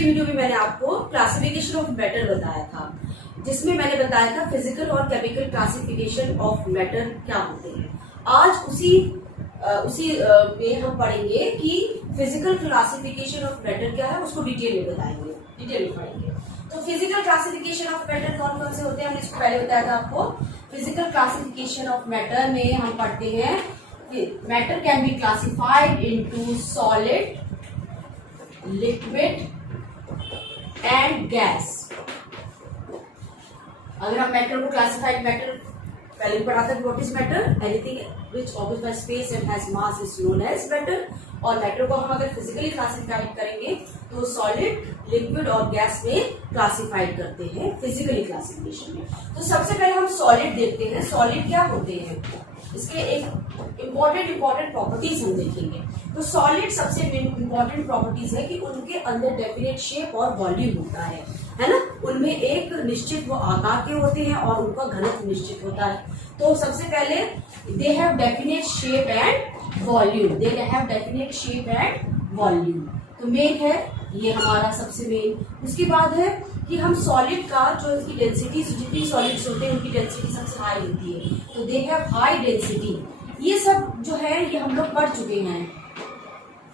पिछले वीडियो में मैंने आपको क्लासिफिकेशन ऑफ मैटर बताया था, जिसमें मैंने बताया था फिजिकल और केमिकल क्लासिफिकेशन ऑफ मैटर क्या होते हैं। आज उसी में हम पढ़ेंगे कि फिजिकल क्लासिफिकेशन ऑफ मैटर क्या है, उसको डिटेल में बताएंगे, डिटेल में पढ़ेंगे। तो फिजिकल क्लासिफिकेशन ऑफ मैटर कौन कौन से होते हैं, हमने इसको पहले बताया था आपको। फिजिकल क्लासिफिकेशन ऑफ मैटर में हम पढ़ते हैं matter can be classified into solid, liquid and gas. अगर हम मैटर को क्लासिफाइड मैटर पहले भी पढ़ा था, what is matter, anything which occupies by space and has mass is known as matter. और मैटर को हम अगर फिजिकली क्लासिफाइड करेंगे तो सॉलिड, लिक्विड और गैस में क्लासिफाइड करते हैं फिजिकली क्लासिफिकेशन में। तो सबसे पहले हम सॉलिड देखते हैं, सॉलिड क्या होते हैं, इसके एक इम्पोर्टेंट प्रॉपर्टीज हम देखेंगे। तो सॉलिड सबसे इम्पोर्टेंट प्रॉपर्टीज है कि उनके अंदर डेफिनेट शेप और वॉल्यूम होता है ना। उनमें एक निश्चित वो आकार के होते हैं और उनका घनत्व निश्चित होता है। तो सबसे पहले they have definite shape and volume, they have definite shape and volume. तो मेन है ये हमारा सबसे मेन। उसके बाद है कि हम सॉलिड का जो इसकी डेंसिटी, जितनी सॉलिड्स होते हैं उनकी डेंसिटी सबसे हाई होती है, तो दे हैव हाई डेंसिटी। ये सब जो है ये हम लोग पढ़ चुके हैं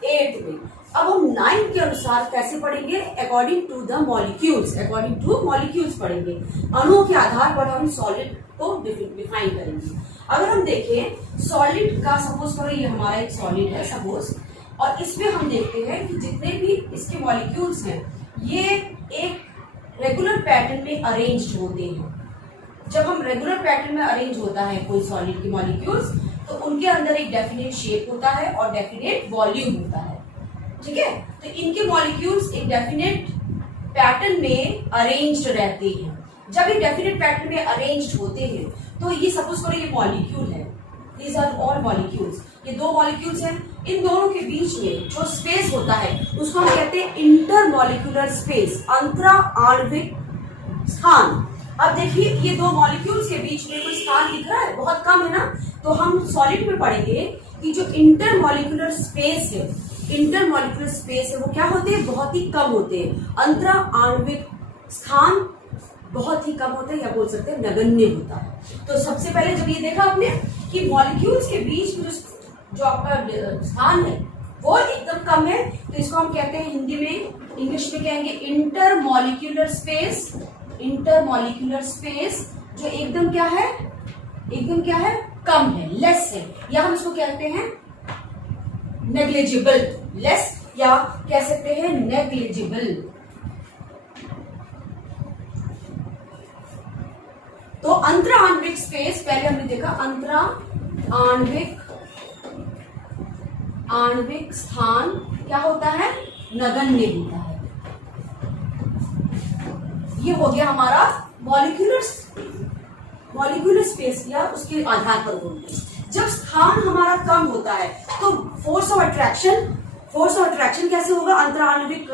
8th में। अब हम 9th के अनुसार कैसे पढ़ेंगे, according to the molecules, according to molecules पढ़ेंगे। अणुओं के आधार पर हम सॉलिड को डिफाइन करेंगे। अगर हम देखें सॉलिड का, सपोज करो ये हमारा एक सॉलिड है सपोज, और इसमें हम देखते हैं कि जितने भी इसके मॉलिक्यूल्स हैं ये एक रेगुलर पैटर्न में अरेंज्ड होते हैं। जब हम रेगुलर पैटर्न में अरेंज होता है कोई सॉलिड की मॉलिक्यूल्स, तो उनके अंदर एक डेफिनेट शेप होता है और डेफिनेट वॉल्यूम होता है, ठीक है। तो इनके मॉलिक्यूल्स एक डेफिनेट पैटर्न में अरेंज्ड रहते हैं। जब ये डेफिनेट पैटर्न में अरेंज्ड होते हैं तो ये सपोज करो ये मॉलिक्यूल है, दीज आर ऑल मॉलिक्यूल्स, ये दो मॉलिक्यूल्स हैं। इन दोनों के बीच में जो स्पेस होता है उसको हम कहते हैं इंटरमॉलिक्यूलर स्पेस, अंतरा आणविक स्थान। अब देखिए ये दो मॉलिक्यूल्स के बीच में कोई स्थान दिख रहा है, बहुत कम है ना। तो हम सॉलिड में पढ़ेंगे कि जो इंटरमॉलिक्यूलर स्पेस है, इंटरमॉलिक्यूलर स्पेस है वो क्या होते हैं, बहुत ही कम होते हैं। अंतरा आणविक स्थान बहुत ही कम होते हैं, या बोल सकते हैं नगण्य होता है। तो सबसे पहले जब ये देखा आपने कि मॉलिक्यूल्स के बीच में जो आपका स्थान है वो एकदम कम है, तो इसको हम कहते हैं हिंदी में, इंग्लिश में कहेंगे इंटरमॉलिक्यूलर स्पेस। इंटरमॉलिक्यूलर स्पेस जो एकदम क्या है, एकदम क्या है, कम है, लेस है, या हम इसको कहते हैं नेग्लिजिबल, लेस या कह सकते हैं नेग्लिजिबल। तो अंतरा आणविक स्पेस पहले हमने देखा, अंतरा आणविक स्थान क्या होता है, नगण्य होता है। ये हो गया हमारा मॉलिक्यूलर स्पेस, या उसके आधार पर बोलते हैं। जब स्थान हमारा कम होता है तो फोर्स ऑफ अट्रैक्शन कैसे होगा, अंतरा आणविक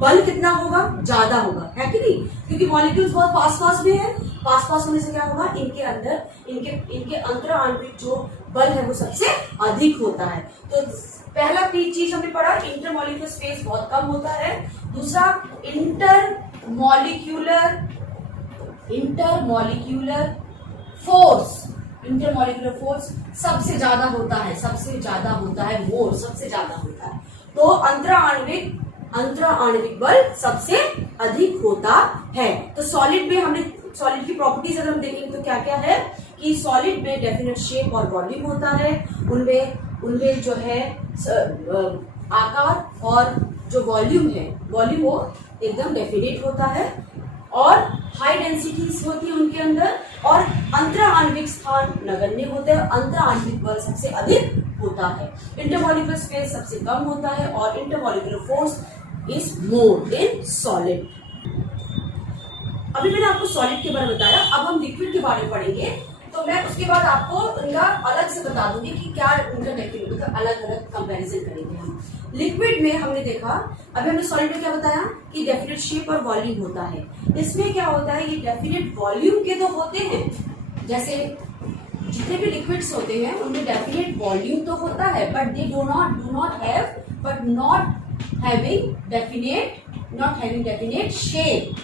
बल कितना होगा, ज्यादा होगा, है कि नहीं, क्योंकि मॉलिक्यूल्स बहुत पास में है। पास होने से क्या होगा, इनके अंदर इनके अंतरा आणविक जो बल है वो सबसे अधिक होता है। तो पहला चीज हमने पढ़ा, इंटरमॉलिक्यूलर स्पेस बहुत कम होता है। दूसरा इंटरमॉलिक्यूलर फोर्स सबसे ज्यादा होता है, मोर सबसे ज्यादा होता है। तो अंतरा आणविक बल सबसे अधिक होता है। तो सॉलिड में हमने सॉलिड की प्रॉपर्टीज अगर हम देखेंगे तो क्या क्या है कि सॉलिड में डेफिनेट शेप और वॉल्यूम होता है, उनमें जो है आकार और जो वॉल्यूम है, वॉल्यूम वो एकदम डेफिनेट होता है, और हाई डेंसिटीज होती है उनके अंदर, और अंतरा आणविक स्थान नगण्य होते हैं, अंतरा आणविक बल सबसे अधिक होता है। इंटरमॉलिक्यूलर स्पेस सबसे कम होता है, और intermolecular force is more in solid. अभी मैंने आपको सॉलिड के बारे में बताया, अब हम लिक्विड के बारे में पढ़ेंगे। तो मैं उसके बाद आपको उनका अलग से बता दूंगी कि क्या उनका डेफिनेट, अलग अलग कंपैरिजन करेंगे हम। लिक्विड में हमने देखा, अभी हमने सॉलिड में क्या बताया कि डेफिनेट शेप और वॉल्यूम होता है। इसमें क्या होता है, ये डेफिनेट वॉल्यूम के तो होते हैं, जैसे जितने भी लिक्विड्स होते हैं उनमें डेफिनेट वॉल्यूम तो होता है, but they do not have, but not having definite not having definite shape,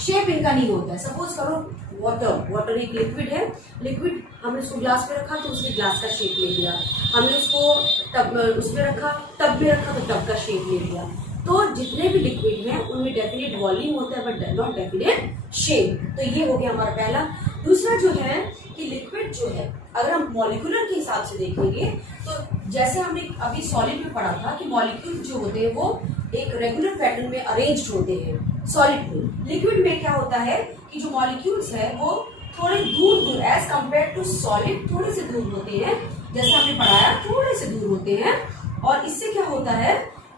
shape इनका नहीं होता है। सपोज करो वाटर एक लिक्विड है, लिक्विड हमने उसको ग्लास में रखा तो उसने ग्लास का शेप ले लिया, हमने उसको टब उसमें रखा, टब में रखा तो टब का शेप ले लिया। तो जितने भी लिक्विड हैं उनमें डेफिनेट वॉल्यूम होता है बट नॉट डेफिनेट शेप। तो ये हो गया हमारा पहला। दूसरा जो है कि लिक्विड जो है अगर हम मॉलिक्यूलर के हिसाब से देखेंगे तो जैसे हमने अभी सॉलिड में पढ़ा था कि मॉलिक्यूल जो होते हैं वो एक रेगुलर पैटर्न में अरेंज्ड होते हैं सॉलिड में। लिक्विड में क्या होता है कि जो मॉलिक्यूल्स है वो थोड़े दूर दूर एज कंपेयर टू सॉलिड थोड़े से दूर होते हैं, जैसे हमने पढ़ाया थोड़े से दूर होते हैं। और इससे क्या होता है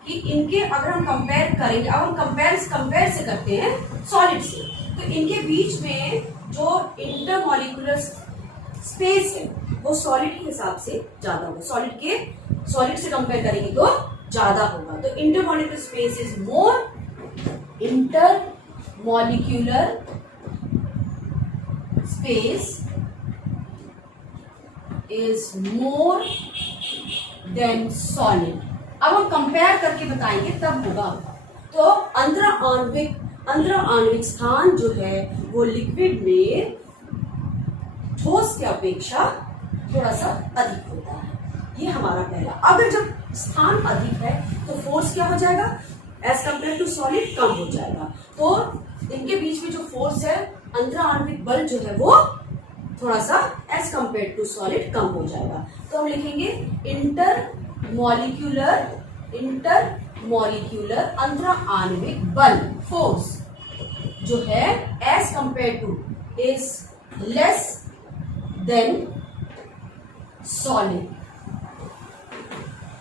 कि इनके अगर हम कंपेयर करेंगे, अब हम कंपेयर से करते हैं सॉलिड से, तो इनके बीच में जो इंटरमॉलिक्यूलर स्पेस है वो सॉलिड के हिसाब से ज्यादा होगा, सॉलिड से कंपेयर करेंगे तो ज्यादा होगा। तो intermolecular space is more, intermolecular space is more than solid. अब हम कंपेयर करके बताएंगे तब होगा। तो अंतराण्विक स्थान जो है वो लिक्विड में ठोस की अपेक्षा थोड़ा सा अधिक होता है। ये हमारा पहला। अगर जब स्थान अधिक है तो फोर्स क्या हो जाएगा, एज कंपेयर टू सॉलिड कम हो जाएगा। तो इनके बीच में जो फोर्स है, अंतराण्विक बल जो है वो थोड़ा सा एज कंपेयर टू सॉलिड कम हो जाएगा। तो हम लिखेंगे इंटरमॉलिक्यूलर अंतराण्विक बल फोर्स जो है as compare to is less than solid.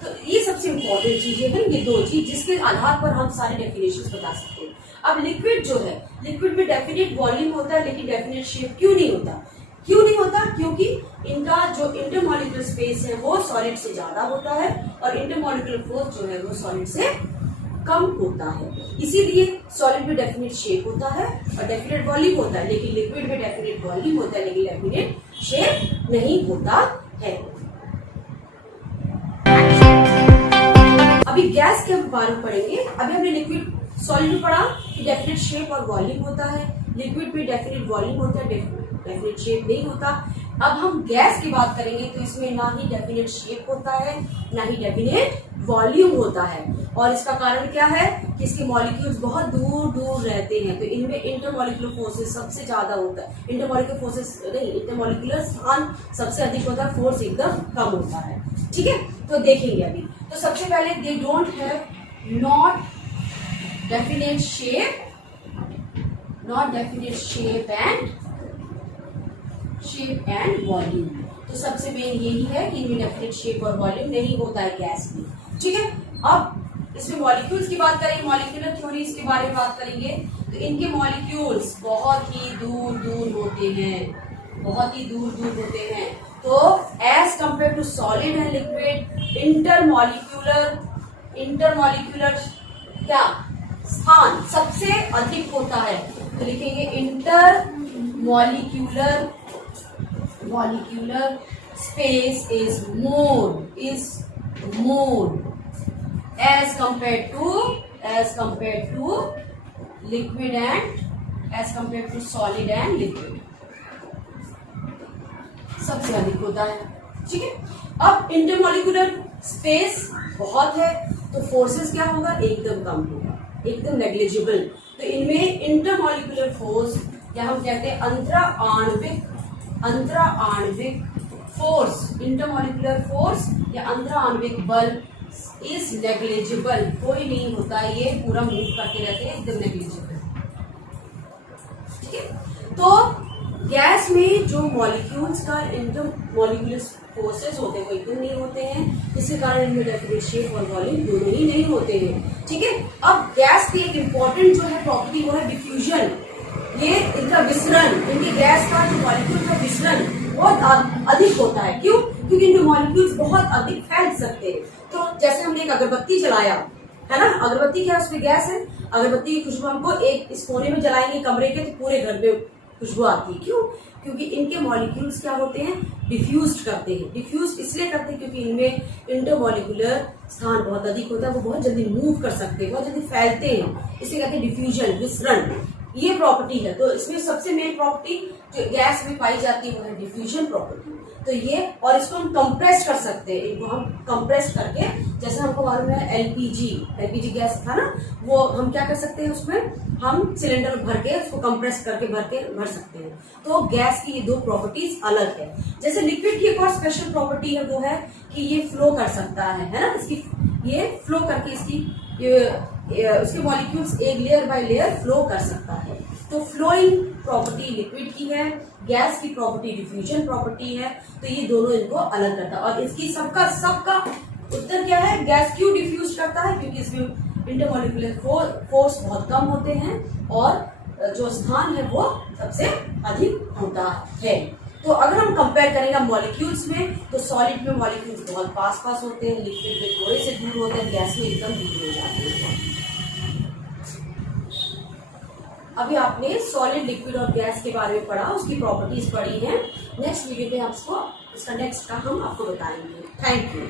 तो ये सबसे इंपॉर्टेंट चीजें हैं, ये दो चीज जिसके आधार पर हम सारे डेफिनेशंस बता सकते हैं। अब लिक्विड जो है, लिक्विड में डेफिनेट वॉल्यूम होता है लेकिन डेफिनेट शेप क्यों नहीं होता? क्योंकि इनका जो इंटरमॉलिक्यूलर स्पेस है वो सॉलिड से ज्यादा होता है और इंटरमॉलिक्यूलर फोर्स जो है वो सॉलिड से कम होता है। इसीलिए सॉलिड में डेफिनेट शेप होता है और डेफिनेट वॉल्यूम होता है, लेकिन लिक्विड में डेफिनेट वॉल्यूम होता है लेकिन डेफिनेट शेप नहीं होता है। अभी गैस के हम बारे में पढ़ेंगे। अभी हमने लिक्विड सॉलिड में पढ़ा कि डेफिनेट शेप और वॉल्यूम होता है, लिक्विड में डेफिनेट वॉल्यूम होता है, डेफिनेट शेप नहीं होता। अब हम गैस की बात करेंगे तो इसमें ना ही डेफिनेट शेप होता है ना ही डेफिनेट वॉल्यूम होता है। और इसका कारण क्या है कि इसके मॉलिक्यूल्स बहुत दूर दूर रहते हैं, तो इनमें इंटरमॉलिक्यूलर फोर्सेस सबसे ज्यादा होता है। इंटरमॉलिक्यूलर स्थान सबसे अधिक होता है, फोर्स एकदम कम होता है। ठीक है, तो देखेंगे अभी। तो सबसे पहले they don't have not definite shape and volume. तो सबसे मेन यही है कि इनमें डेफिनेट शेप और वॉल्यूम नहीं होता है गैस में। ठीक है, अब इसमें मॉलिक्यूल्स की बात करेंगे, मॉलिक्यूलर थ्योरीज के बारे में बात करेंगे। तो इनके मॉलिक्यूल्स बहुत ही दूर दूर होते हैं, तो as compare to solid and liquid intermolecular क्या स्थान सबसे अधिक होता है। तो लिखेंगे intermolecular space is more as compare to liquid and as compare to solid and liquid सबसे अधिक होता है। ठीक है, अब इंटरमॉलिक्यूलर स्पेस बहुत है तो फोर्सेस क्या होगा, एकदम कम होगा, एकदम नेग्लिजिबल। तो इनमें इंटरमॉलिक्यूलर फोर्स या हम कहते हैं अंतराण्विक फोर्स, इंटरमॉलिक्यूलर फोर्स या अंतराण्विक बल इज नेग्लिजिबल, कोई नहीं होता, ये पूरा मूव करते रहते हैं, एकदम नेग्लिजिबल। ठीक है, तो गैस में जो मॉलिक्यूल्स का इंटरमॉलिक्यूलर फोर्सेस होते हैं वो एकदम नहीं होते हैं, इसके कारण इनमें डेफिनेट शेप और वॉल्यूम दोनों ही नहीं होते हैं। ठीक है, अब गैस की एक इंपॉर्टेंट जो है प्रॉपर्टी वो है डिफ्यूजन। ये इनका विसरण, इनकी गैस का जो मॉलिक्यूल का विसरण बहुत अधिक होता है। क्यों? क्योंकि इनके मॉलिक्यूल्स बहुत अधिक फैल सकते हैं। तो जैसे हमने एक अगरबत्ती जलाया है ना, अगरबत्ती क्या है, उसमें गैस है, अगरबत्ती की खुशबू हमको एक इस कोने में जलाएंगे कमरे के तो पूरे घर में खुशबू आती है। क्यों? क्योंकि इनके मॉलिक्यूल्स क्या होते हैं, डिफ्यूज्ड करते हैं। डिफ्यूज इसलिए करते हैं क्योंकि इनमें इंटरमॉलिक्यूलर स्थान बहुत अधिक होता है, वो बहुत जल्दी मूव कर सकते हैं, बहुत जल्दी फैलते हैं, इसे कहते हैं डिफ्यूजन, विसरण। ये प्रॉपर्टी है। तो इसमें सबसे मेन प्रॉपर्टी जो गैस में पाई जाती है वो है डिफ्यूजन प्रॉपर्टी। तो ये, और इसको हम कंप्रेस कर सकते हैं, इनको हम कंप्रेस करके, जैसे हमको मालूम है एलपीजी गैस था ना, वो हम क्या कर सकते हैं, उसमें हम सिलेंडर भर के उसको कंप्रेस करके भर सकते हैं। तो गैस की ये दो प्रॉपर्टीज अलग है। जैसे लिक्विड की एक और स्पेशल प्रॉपर्टी है, वो है कि ये फ्लो कर सकता है ना, इसकी ये फ्लो करके उसके मॉलिक्यूल्स एक लेयर बाय लेयर फ्लो कर सकता है। तो फ्लोइंग प्रॉपर्टी लिक्विड की है, गैस की प्रॉपर्टी डिफ्यूजन प्रॉपर्टी है। तो ये दोनों इनको अलग करता है। और इसकी सबका उत्तर क्या है, गैस क्यों डिफ्यूज करता है, क्योंकि इसमें इंटरमॉलिक्यूलर फोर्स बहुत कम होते हैं और जो स्थान है वो सबसे अधिक होता है। तो अगर हम कंपेयर करेंगे मॉलिक्यूल्स में, तो सॉलिड में मॉलिक्यूल्स बहुत पास होते हैं, लिक्विड में थोड़े से दूर होते हैं, गैस में एकदम दूर हो जाते हैं। अभी आपने सॉलिड, लिक्विड और गैस के बारे में पढ़ा, उसकी प्रॉपर्टीज पढ़ी हैं। नेक्स्ट वीडियो में आपको इसका नेक्स्ट का हम आपको बताएंगे। Thank you.